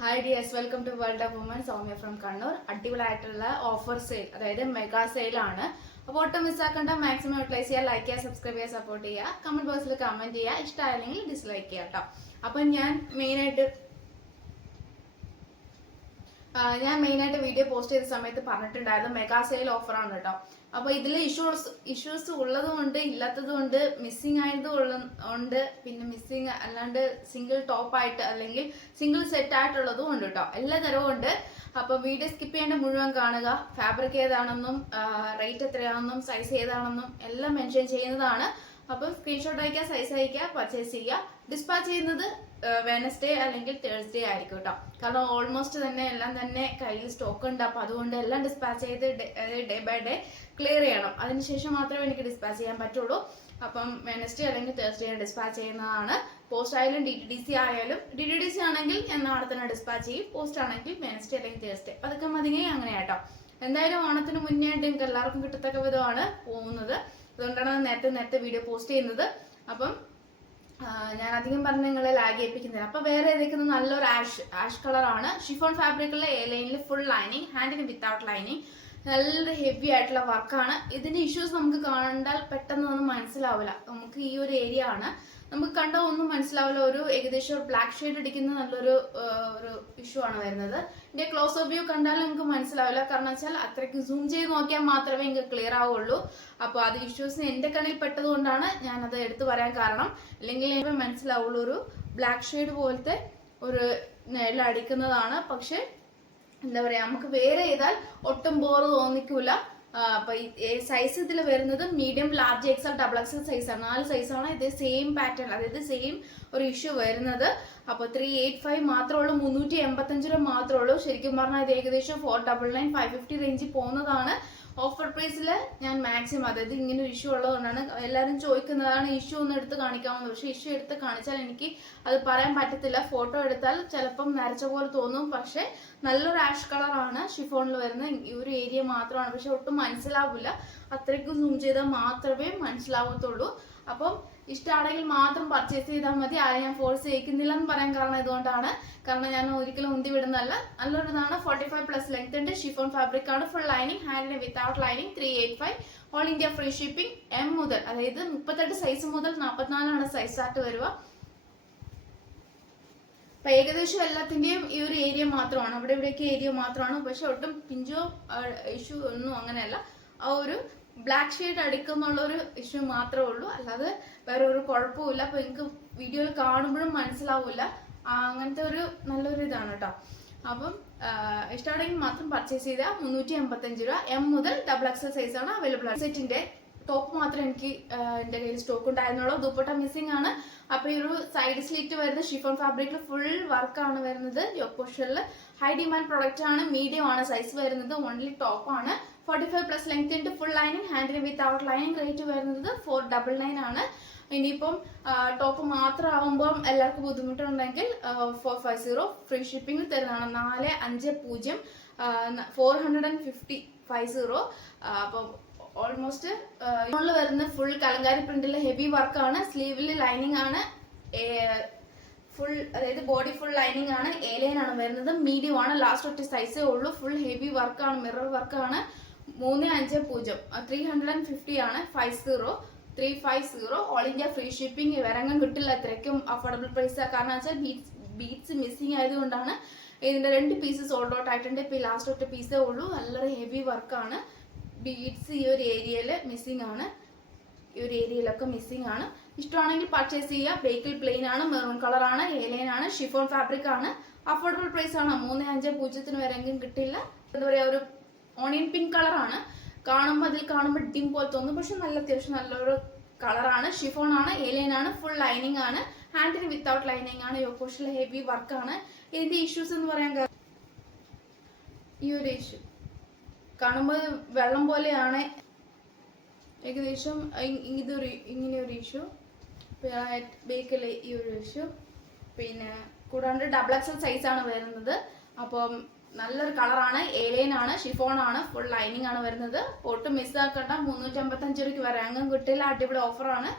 Hi dears, welcome to world of woman. Soumya from Kannur. അടിപൊളിയായിട്ടുള്ള offer sale, അതായത് mega സെയിലാണ്. അപ്പോൾ ഒട്ടും മിസ്സാക്കേണ്ട, മാക്സിമം യൂട്ടിലൈസ് ചെയ്യുക, ലൈക്ക് ചെയ്യുക, സബ്സ്ക്രൈബ് ചെയ്യുക, സപ്പോർട്ട് ചെയ്യുക. കമന്റ് ബോക്സിൽ കമന്റ് ചെയ്യുക, ഇഷ്ടമായില്ലെങ്കിൽ ഡിസ്ലൈക്ക് ചെയ്യുക കേട്ടോ. അപ്പം ഞാൻ മെയിനായിട്ട് വീഡിയോ പോസ്റ്റ് ചെയ്ത സമയത്ത് പറഞ്ഞിട്ടുണ്ടായിരുന്നു മെഗാ സെയിൽ ഓഫറാണ് കേട്ടോ. അപ്പോൾ ഇതിൽ ഇഷ്യൂസ് ഉള്ളതുകൊണ്ട് ഇല്ലാത്തതുകൊണ്ട് മിസ്സിംഗ് ആയതുകൊണ്ട് പിന്നെ മിസ്സിംഗ് അല്ലാണ്ട് സിംഗിൾ ടോപ്പ് ആയിട്ട് അല്ലെങ്കിൽ സിംഗിൾ സെറ്റ് ആയിട്ടുള്ളതും ഉണ്ട് കേട്ടോ. എല്ലാ തരവും ഉണ്ട്. അപ്പോൾ വീഡിയോ സ്കിപ്പ് ചെയ്യേണ്ട മുഴുവൻ കാണുക. ഫാബ്രിക് ഏതാണെന്നും റേറ്റ് എത്രയാണെന്നും സൈസ് ഏതാണെന്നും എല്ലാം മെൻഷൻ ചെയ്യുന്നതാണ്. അപ്പോൾ സ്ക്രീൻഷോട്ട് അയക്കുക, സൈസ് അയക്കുക, പർച്ചേസ് ചെയ്യുക. ഡിസ്പാച്ച് ചെയ്യുന്നത് വെനസ്ഡേ അല്ലെങ്കിൽ തേഴ്സ്ഡേ ആയിരിക്കും കേട്ടോ. കാരണം ഓൾമോസ്റ്റ് തന്നെ എല്ലാം തന്നെ കയ്യിൽ സ്റ്റോക്ക് ഉണ്ട്. അപ്പോൾ അതുകൊണ്ട് എല്ലാം ഡിസ്പാച്ച് ചെയ്ത് ഡേ ബൈ ഡേ ക്ലിയർ ചെയ്യണം. അതിനുശേഷം മാത്രമേ എനിക്ക് ഡിസ്പാച്ച് ചെയ്യാൻ പറ്റുള്ളൂ. അപ്പം വെനസ്ഡേ അല്ലെങ്കിൽ തേഴ്സ്ഡേ ഡിസ്പാച്ച് ചെയ്യുന്നതാണ്. പോസ്റ്റ് ആയാലും DTDC ആയാലും, DTDC ആണെങ്കിൽ ഞാൻ നാളെ തന്നെ ഡിസ്പാച്ച് ചെയ്യും. പോസ്റ്റ് ആണെങ്കിൽ വെനസ്ഡേ അല്ലെങ്കിൽ തേഴ്സ്ഡേ. അതൊക്കെ മതിങ്ങി അങ്ങനെ കേട്ടോ. എന്തായാലും ഓണത്തിന് മുന്നേ ആയിട്ട് നിങ്ങൾക്ക് എല്ലാവർക്കും കിട്ടത്തക്ക വിധമാണ് പോകുന്നത്. അതുകൊണ്ടാണ് നേരത്തെ വീഡിയോ പോസ്റ്റ് ചെയ്യുന്നത്. അപ്പം ഞാൻ അധികം പറഞ്ഞ് നിങ്ങളെ ലാഗ് ഏൽപ്പിക്കുന്നില്ല. അപ്പൊ വേറെ ഏതൊക്കെ നല്ലൊരു ആഷ് കളറാണ്. ഷിഫോൺ ഫാബ്രിക്കുള്ള എ ലൈനിൽ ഫുൾ ലൈനിങ്, ഹാൻഡിന് വിത്തൗട്ട് ലൈനിങ്, നല്ല ഹെവി ആയിട്ടുള്ള വർക്കാണ്. ഇതിന്റെ ഇഷ്യൂസ് നമുക്ക് കണ്ടാൽ പെട്ടെന്ന് ഒന്നും മനസ്സിലാവില്ല. നമുക്ക് ഈ ഒരു ഏരിയ ആണ് നമുക്ക് കണ്ടാൽ ഒന്നും മനസ്സിലാവില്ല. ഒരു ഏകദേശം ഒരു ബ്ലാക്ക് ഷെയ്ഡ് അടിക്കുന്ന നല്ലൊരു ഒരു ഇഷ്യൂ ആണ് വരുന്നത്. ഇതിന്റെ ക്ലോസ് ഓഫ് വ്യൂ കണ്ടാൽ നിങ്ങൾക്ക് മനസ്സിലാവില്ല. കാരണം വെച്ചാൽ അത്രയ്ക്ക് സൂം ചെയ്ത് നോക്കിയാൽ മാത്രമേ നിങ്ങൾക്ക് ക്ലിയർ ആവുള്ളൂ. അപ്പോൾ അത് ഇഷ്യൂസ് എന്റെ കണ്ണിൽ പെട്ടതുകൊണ്ടാണ് ഞാനത് എടുത്തു പറയാൻ കാരണം. അല്ലെങ്കിൽ എനിക്ക് മനസ്സിലാവുള്ളൂ. ഒരു ബ്ലാക്ക് ഷെയ്ഡ് പോലത്തെ ഒരു നെഴൽ അടിക്കുന്നതാണ്. പക്ഷെ എന്താ പറയാ, നമുക്ക് വേറെ ചെയ്താൽ ഒട്ടും ബോറ് തോന്നിക്കൂല. അപ്പൊ സൈസ് ഇതിൽ വരുന്നത് മീഡിയം, ലാർജ്, XL, XXL സൈസാണ്. 4 സൈസാണ്. ഇത് സെയിം പാറ്റേൺ, അതായത് സെയിം ഒരു ഇഷ്യൂ വരുന്നത്. അപ്പൊ 385 മാത്രമേ ഉള്ളൂ, 385 രൂപ മാത്രമേ ഉള്ളൂ. ശരിക്കും പറഞ്ഞാൽ ഇത് ഏകദേശം 499, 550 റേഞ്ചിൽ പോകുന്നതാണ്. ഓഫർ പ്രൈസിൽ ഞാൻ മാക്സിമം, അതായത് ഇങ്ങനെ ഒരു ഇഷ്യൂ ഉള്ളതുകൊണ്ടാണ് എല്ലാവരും ചോദിക്കുന്നതാണ് ഇഷ്യൂ ഒന്ന് എടുത്ത് കാണിക്കാമെന്ന്. പക്ഷെ ഇഷ്യൂ എടുത്ത് കാണിച്ചാൽ എനിക്ക് അത് പറയാൻ പറ്റത്തില്ല. ഫോട്ടോ എടുത്താൽ ചിലപ്പം നരച്ച പോലെ തോന്നും. പക്ഷെ നല്ലൊരു ആഷ് കളറാണ് ഷിഫോണിൽ വരുന്ന ഈ ഒരു ഏരിയ മാത്രമാണ്. പക്ഷെ ഒട്ടും മനസ്സിലാവില്ല. അത്രയ്ക്കും സൂം ചെയ്താൽ മാത്രമേ മനസ്സിലാവത്തുള്ളൂ. അപ്പം ഇഷ്ടമാണെങ്കിൽ മാത്രം പർച്ചേസ് ചെയ്താൽ മതി. ആരും ഞാൻ ഫോഴ്സ് ചെയ്യിക്കുന്നില്ല എന്ന് പറയാൻ കാരണം ഇതുകൊണ്ടാണ്. കാരണം ഞാൻ ഒരിക്കലും ഉന്തി വിടുന്നതല്ല. നല്ലൊരിതാണ്. 45+ ലെങ്ത് ഉണ്ട്. ഷിഫോൺ ഫാബ്രിക് ആണ്. ഫുൾ ലൈനിങ്, ഹാൻഡിന് without lining. 385. All India free shipping. M മുതൽ, അതായത് 38 സൈസ് മുതൽ 44 സൈസ് ആയിട്ട് വരിക. അപ്പൊ ഏകദേശം എല്ലാത്തിന്റെയും ഈ ഒരു ഏരിയ മാത്രമാണ്, അവിടെ ഇവിടെയൊക്കെ ഏരിയ മാത്രമാണ്. പക്ഷെ ഒട്ടും പിഞ്ചോ ഇഷ്യൂ ഒന്നും അങ്ങനെയല്ല. ആ ഒരു ബ്ലാക്ക് ഷെയ്ഡ് അടിക്കുന്നുള്ള ഒരു ഇഷ്യൂ മാത്രമേ ഉള്ളൂ. അല്ലാതെ വേറെ ഒരു കുഴപ്പമില്ല. അപ്പൊ എനിക്ക് വീഡിയോയിൽ കാണുമ്പോഴും മനസ്സിലാവില്ല. അങ്ങനത്തെ ഒരു നല്ലൊരു ഇതാണ് കേട്ടോ. അപ്പം ഇഷ്ടമാണെങ്കിൽ മാത്രം പർച്ചേസ് ചെയ്താൽ 385 രൂപ. M മുതൽ XXL സൈസ് ആണ് അവൈലബിൾ ആണ്. സെറ്റിന്റെ ടോപ്പ് മാത്രമേ എനിക്ക് എന്റെ കയ്യിൽ സ്റ്റോക്ക് ഉണ്ടായിരുന്നുള്ളൂ. ദുപ്പട്ട മിസ്സിംഗ് ആണ്. അപ്പൊ ഈ ഒരു സൈഡ് സ്ലിറ്റ് വരുന്നത് ഷിഫോൺ ഫാബ്രിക്കിൽ ഫുൾ വർക്കാണ് വരുന്നത്. യോക്ക് പോർഷനിൽ ഹൈ ഡിമാൻഡ് പ്രൊഡക്റ്റ് ആണ്. മീഡിയം ആണ് സൈസ് വരുന്നത്. ഓൺലി ടോപ്പ് ആണ്. 45+ ലെങ്ത് ഉണ്ട്. ഫുൾ ലൈനിങ്, ഹാൻഡിന് വിത്തൗട്ട് ലൈനിങ്. റേറ്റ് വരുന്നത് 499 ആണ്. ഇനിയിപ്പം ടോപ്പ് മാത്രം ആവുമ്പം എല്ലാവർക്കും ബുദ്ധിമുട്ടുണ്ടെങ്കിൽ 450 ഫ്രീ ഷിപ്പിംഗ് തരുന്നതാണ്. 4550 450. അപ്പം ഓൾമോസ്റ്റ് വരുന്ന ഫുൾ കലങ്കാരി പ്രിന്റിലെ ഹെവി വർക്കാണ്. സ്ലീവിൽ ലൈനിങ് ആണ്. ഫുൾ, അതായത് ബോഡി ഫുൾ ലൈനിങ് ആണ്. എ ലൈൻ ആണ് വരുന്നത്. മീഡിയം ആണ്. ലാസ്റ്റ് ഒറ്റ സൈസേ ഉള്ളൂ. ഫുൾ ഹെവി വർക്കാണ്. മിറർ വർക്കാണ്. 350 350 ആണ്. 350. All India free shipping. വരങ്ങം കിട്ടില്ല. അത്രയ്ക്കും അഫോർഡബിൾ പ്രൈസ്. കാരണം വെച്ചാൽ ബീഡ്സ് മിസ്സിംഗ് ആയതുകൊണ്ടാണ്. ഇതിന്റെ 2 പീസസ് സോൾഡ് ഔട്ട് ആയിട്ടുണ്ട്. ഇപ്പൊ ലാസ്റ്റ് ഒറ്റ പീസേ ഉള്ളൂ. നല്ലൊരു ഹെവി വർക്കാണ്. ബീഡ്സ് ഈ ഒരു ഏരിയയിൽ മിസ്സിംഗ് ആണ്. ഈ ഒരു ഏരിയയിലൊക്കെ മിസ്സിംഗ് ആണ്. ഇഷ്ടമാണെങ്കിൽ പർച്ചേസ് ചെയ്യുക. ബേക്കിൽ പ്ലെയിൻ ആണ്. മെറൂൺ കളർ ആണ്. എ ലൈൻ ആണ്. ഷിഫോൺ ഫാബ്രിക് ആണ്. അഫോർഡബിൾ പ്രൈസ് ആണ്. 350 വരെങ്കിലും കിട്ടില്ല. എന്താ പറയാ, ഒരു ഓണിയൻ പിങ്ക് കളറാണ്. കാണുമ്പോൾ ഡിം പോലെ തോന്നും. പക്ഷെ നല്ല അത്യാവശ്യം നല്ലൊരു കളറാണ്. ഷിഫോൺ ആണ്. എ ലൈൻ ആണ്. ഫുൾ ലൈനിങ് ആണ്. ഹാൻഡിന് വിത്തൗട്ട് ലൈനിങ് ആണ്. യോക്കോഷിലെ ഹെവി വർക്കാണ്. ഇതിന്റെ ഇഷ്യൂസ് എന്ന് പറയാൻ കാരണം ഈ ഒരു ഇഷ്യൂ കാണുമ്പോൾ വെള്ളം പോലെയാണ്. ഏകദേശം ഇങ്ങനെ ഒരു ഇഷ്യൂ. ബേക്കിലെ ഈ ഒരു ഇഷ്യൂ. പിന്നെ കൂടാണ്ട് XXL സൈസ് ആണ് വരുന്നത്. അപ്പം നല്ലൊരു കളറാണ്. എ ലൈൻ ആണ്. ഷിഫോൺ ആണ്. ഫുൾ ലൈനിങ് ആണ് വരുന്നത്. ഒട്ടും മിസ്സാക്കണ്ട. 355 രൂപയ്ക്ക് വരെ അങ്ങും കിട്ടില്ല. അടിപൊളി ഓഫറാണ്.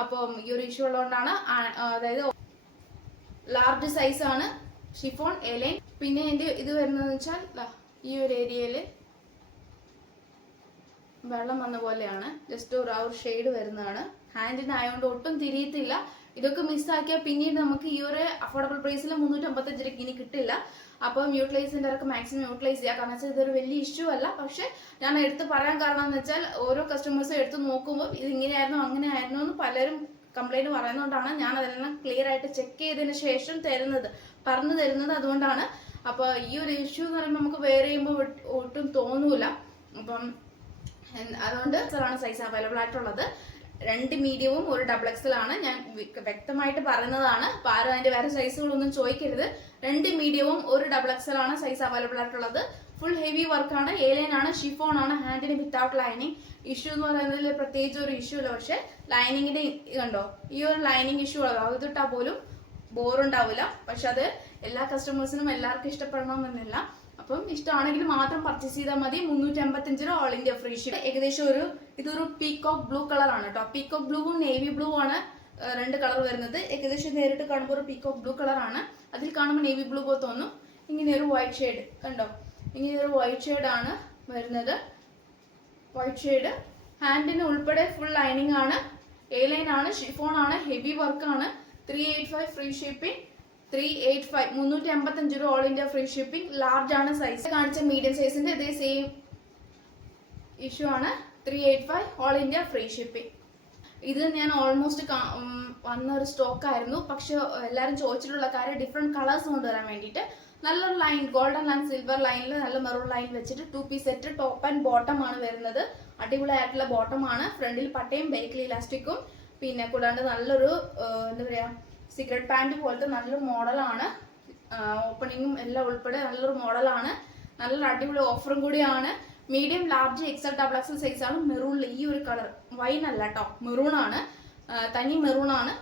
അപ്പം ഈ ഒരു ഇഷ്യൂ ഉള്ളതുകൊണ്ടാണ്. അതായത് ലാർജ് സൈസ് ആണ്. Chiffon A-line. പിന്നെ ഇതിന്റെ ഇത് വരുന്നതെന്ന് വെച്ചാൽ ഈ ഒരു ഏരിയയിൽ വെള്ളം വന്ന പോലെയാണ്, ജസ്റ്റ് ഒരു ഷെയ്ഡ് വരുന്നതാണ്. ഹാൻഡിന് ആയതുകൊണ്ട് ഒട്ടും തിരിയത്തില്ല. ഇതൊക്കെ മിസ്സാക്കിയാൽ പിന്നീട് നമുക്ക് ഈ ഒരു അഫോർഡബിൾ പ്രൈസിൽ 355 രൂപയ്ക്ക് ഇനി കിട്ടില്ല. അപ്പം യൂട്ടിലൈസിന്റെ ഒക്കെ മാക്സിമം യൂട്ടിലൈസ് ചെയ്യുക. കാരണം വെച്ചാൽ ഇതൊരു വലിയ ഇഷ്യൂ അല്ല. പക്ഷെ ഞാൻ എടുത്ത് പറയാൻ കാരണം എന്ന് വെച്ചാൽ ഓരോ കസ്റ്റമേഴ്സും എടുത്ത് നോക്കുമ്പോൾ ഇത് ഇങ്ങനെയായിരുന്നു അങ്ങനെ ആയിരുന്നു എന്ന് പലരും കംപ്ലൈന്റ് പറയുന്നതുകൊണ്ടാണ് ഞാൻ അതെല്ലാം ക്ലിയർ ആയിട്ട് ചെക്ക് ചെയ്തതിന് ശേഷം പറഞ്ഞു തരുന്നത്. അതുകൊണ്ടാണ്. അപ്പൊ ഈ ഒരു ഇഷ്യൂ എന്ന് പറയുമ്പോൾ നമുക്ക് വെയർ ചെയ്യുമ്പോൾ ഒട്ടും തോന്നൂല. അപ്പം അതുകൊണ്ട് സൈസ് അവൈലബിൾ ആയിട്ടുള്ളത് 2 മീഡിയവും 1 ഡബിൾ എക്സൽ ആണ്. ഞാൻ വ്യക്തമായിട്ട് പറയുന്നതാണ്. അപ്പൊ ആരും അതിന്റെ വേറെ സൈസുകളൊന്നും ചോദിക്കരുത്. 2 മീഡിയവും 1 ഡബിൾ എക്സൽ ആണ് സൈസ് അവൈലബിൾ ആയിട്ടുള്ളത്. ഫുൾ ഹെവി വർക്കാണ്, എലൈൻ ആണ്, ഷിഫോൺ ആണ്, ഹാൻഡിന് വിത്തൗട്ട് ലൈനിങ്. ഇഷ്യൂ എന്ന് പറയുന്നതിൽ പ്രത്യേകിച്ച് ഒരു ഇഷ്യൂ ഇല്ല. പക്ഷെ ലൈനിങ്ങിന്റെ കണ്ടോ, ഈ ഒരു ലൈനിങ് ഇഷ്യൂ അതിട്ടാ പോലും ബോറുണ്ടാവില്ല. പക്ഷെ അത് എല്ലാ കസ്റ്റമേഴ്സിനും എല്ലാവർക്കും ഇഷ്ടപ്പെടണമെന്നില്ല. അപ്പം ഇഷ്ടമാണെങ്കിൽ മാത്രം പർച്ചേസ് ചെയ്താൽ മതി. 355 രൂപ ഓൾ ഇന്ത്യ ഫ്രീ ഷിപ്പ്. ഏകദേശം ഇതൊരു പീകോക്ക് ബ്ലൂ കളർ ആണ് കേട്ടോ. പീകോക്ക് ബ്ലൂവും നേവി ബ്ലൂ ആണ് 2 കളർ വരുന്നത്. ഏകദേശം നേരിട്ട് കാണുമ്പോൾ ഒരു പീകോക്ക് ബ്ലൂ കളർ ആണ്. അതിൽ കാണുമ്പോൾ നേവി ബ്ലൂ പോലെ തോന്നും. ഇങ്ങനെ ഒരു വൈറ്റ് ഷെയ്ഡ് കണ്ടോ, ഇങ്ങനെ ഒരു വൈറ്റ് ഷെയ്ഡ് ആണ് വരുന്നത്. White shade. ഹാൻഡിന് ഉൾപ്പെടെ ഫുൾ ലൈനിങ് ആണ്, എലൈൻ ആണ്, ഷിഫോൺ ആണ്, ഹെവി വർക്ക് ആണ്. 385 ഫ്രീ ഷിപ്പിംഗ്. 355 രൂപ all India free shipping. Large ആണ് സൈസ്. കാണിച്ച മീഡിയം സൈസിന്റെ ഇതേ സെയിം ഇഷ്യൂ ആണ്. 385 ഓൾ ഇന്ത്യ ഫ്രീ ഷിപ്പിംഗ്. ഇത് ഞാൻ ഓൾമോസ്റ്റ് വന്ന ഒരു സ്റ്റോക്ക് ആയിരുന്നു. പക്ഷെ എല്ലാവരും ചോദിച്ചിട്ടുള്ള കാര്യം ഡിഫറെന്റ് കളേഴ്സ് കൊണ്ടുവരാൻ വേണ്ടിയിട്ട് നല്ലൊരു ലൈൻ, ഗോൾഡൻ ആൻഡ് സിൽവർ ലൈനിൽ നല്ല മെറൂൺ ലൈൻ വെച്ചിട്ട് 2 piece set top and bottom ആണ് വരുന്നത്. അടിപൊളിയായിട്ടുള്ള ബോട്ടം ആണ്. ഫ്രണ്ടിൽ പട്ടയും ബേക്കിൽ ഇലാസ്റ്റിക്കും. പിന്നെ കൂടാണ്ട് നല്ലൊരു എന്താ പറയാ സിഗരറ്റ് പാന്റ് പോലത്തെ നല്ലൊരു മോഡലാണ്. ഓപ്പണിങ്ങും എല്ലാം ഉൾപ്പെടെ നല്ലൊരു മോഡലാണ്. നല്ലൊരു അടിപൊളി ഓഫറും കൂടിയാണ്. Medium, large, XL, double XL size ആണ്. മെറൂണിൽ ഈ ഒരു കളർ, വൈൻ അല്ല കേട്ടോ, മെറൂൺ ആണ്, തനി മെറൂൺ ആണ്.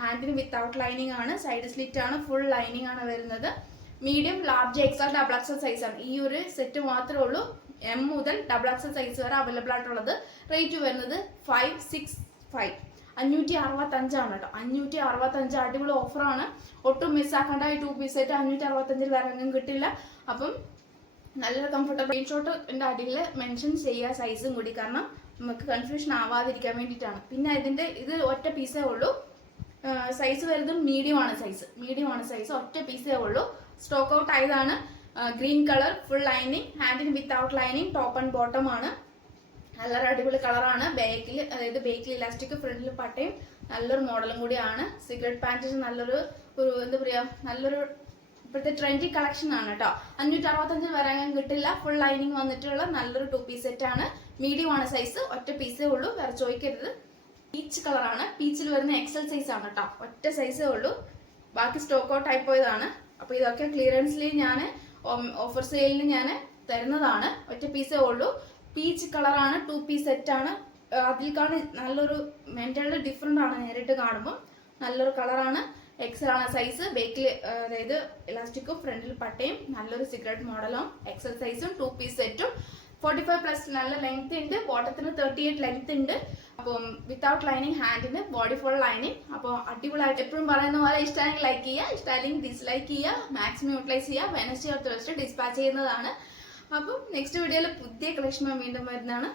ഹാൻഡിന് വിത്തൗട്ട് ലൈനിങ് ആണ്, സൈഡ് സ്ലിറ്റ് ആണ്, ഫുൾ ലൈനിങ് ആണ് വരുന്നത്. Medium, large, XL, double XL size ആണ്. ഈ ഒരു സെറ്റ് മാത്രമേ ഉള്ളൂ M മുതൽ ഡബിൾ എക്സൽ സൈസ് വരെ അവൈലബിൾ ആയിട്ടുള്ളത്. റേറ്റ് വരുന്നത് 565, 565 ആണ് കേട്ടോ. 565 അടിപൊളി ഓഫറാണ്. ഒട്ടും മിസ്സാക്കേണ്ട. ഈ 2 പീസ് സെറ്റ് 565 വേറെ എങ്ങും കിട്ടില്ല. അപ്പം നല്ലൊരു കംഫർട്ടബിൾ. സ്ക്രീൻഷോട്ട് എൻ്റെ അടിയിൽ മെൻഷൻ ചെയ്യുക സൈസും കൂടി, കാരണം നമുക്ക് കൺഫ്യൂഷൻ ആവാതിരിക്കാൻ വേണ്ടിയിട്ടാണ്. പിന്നെ ഇത് ഒറ്റ പീസേ ഉള്ളൂ. സൈസ് വരുന്നത് മീഡിയം ആണ് സൈസ്. ഒറ്റ പീസേ ഉള്ളൂ. സ്റ്റോക്ക് ഔട്ട് ആയതാണ്. ഗ്രീൻ കളർ, ഫുൾ ലൈനിങ്, ഹാൻഡിന് without lining, top and bottom ആണ്. നല്ലൊരു അടിപൊളി കളറാണ്. ബേക്കിൽ ഇലാസ്റ്റിക്, ഫ്രണ്ടിൽ പട്ടയും നല്ലൊരു മോഡലും കൂടിയാണ്. സിഗരറ്റ് പാൻറ് നല്ലൊരു എന്താ പറയാ നല്ലൊരു ഇപ്പോഴത്തെ ട്രെൻഡി കളക്ഷൻ ആണ് കേട്ടോ. 565 വരെ കിട്ടില്ല. ഫുൾ ലൈനിങ് വന്നിട്ടുള്ള നല്ലൊരു 2 പീസ് സെറ്റ് ആണ്. മീഡിയം ആണ് സൈസ്. ഒറ്റ പീസേ ഉള്ളൂ, വേറെ ചോദിക്കരുത്. പീച്ച് കളറാണ്. പീച്ചിൽ വരുന്ന എക്സൽ സൈസ് ആണ് കേട്ടോ. ഒറ്റ സൈസേ ഉള്ളൂ. ബാക്കി സ്റ്റോക്ക് ഔട്ട് ആയി പോയതാണ്. അപ്പൊ ഇതൊക്കെ ക്ലിയറൻസിൽ ഞാൻ ഓഫർ സെയിലിന് ഞാൻ തരുന്നതാണ്. ഒറ്റ പീസേ ഉള്ളൂ. പീച്ച് കളറാണ്. 2 പീസ് സെറ്റ് ആണ്. അതിൽ നല്ലൊരു മെന്റൽ ഡിഫറെന്റ് ആണ് നേരിട്ട് കാണുമ്പോൾ. നല്ലൊരു കളറാണ്. എക്സൽ ആണ് സൈസ്. ബേക്കിൽ അതായത് ഇലാസ്റ്റിക്കും ഫ്രണ്ടിൽ പട്ടയും നല്ലൊരു സിഗരറ്റ് മോഡലും എക്സൽ സൈസും 2 പീസ് സെറ്റും. 45+ നല്ല ലെങ്ത് ഉണ്ട്. ബോട്ടത്തിന് 38 ലെങ്ത് ഉണ്ട്. അപ്പം വിത്തൗട്ട് ലൈനിങ്, ഹാൻഡിന് ബോഡി ഫുൾ ലൈനിങ്. അപ്പോൾ അടിപൊളിയായിട്ട് എപ്പോഴും പറയുന്ന പോലെ ഇഷ്ടമാണെങ്കിൽ ലൈക്ക് ചെയ്യുക, ഇഷ്ടമായില്ലെങ്കിൽ ഡിസ്ലൈക്ക് ചെയ്യുക, മാക്സിമം യൂട്ടിലൈസ് ചെയ്യുക. വെനസ്ഡേ ഓർ തേഴ്സ്ഡേ ഡിസ്പാച്ച് ചെയ്യുന്നതാണ്. അപ്പം നെക്സ്റ്റ് വീഡിയോയിൽ പുതിയ കളക്ഷൻ വീണ്ടും വരുന്നതാണ്.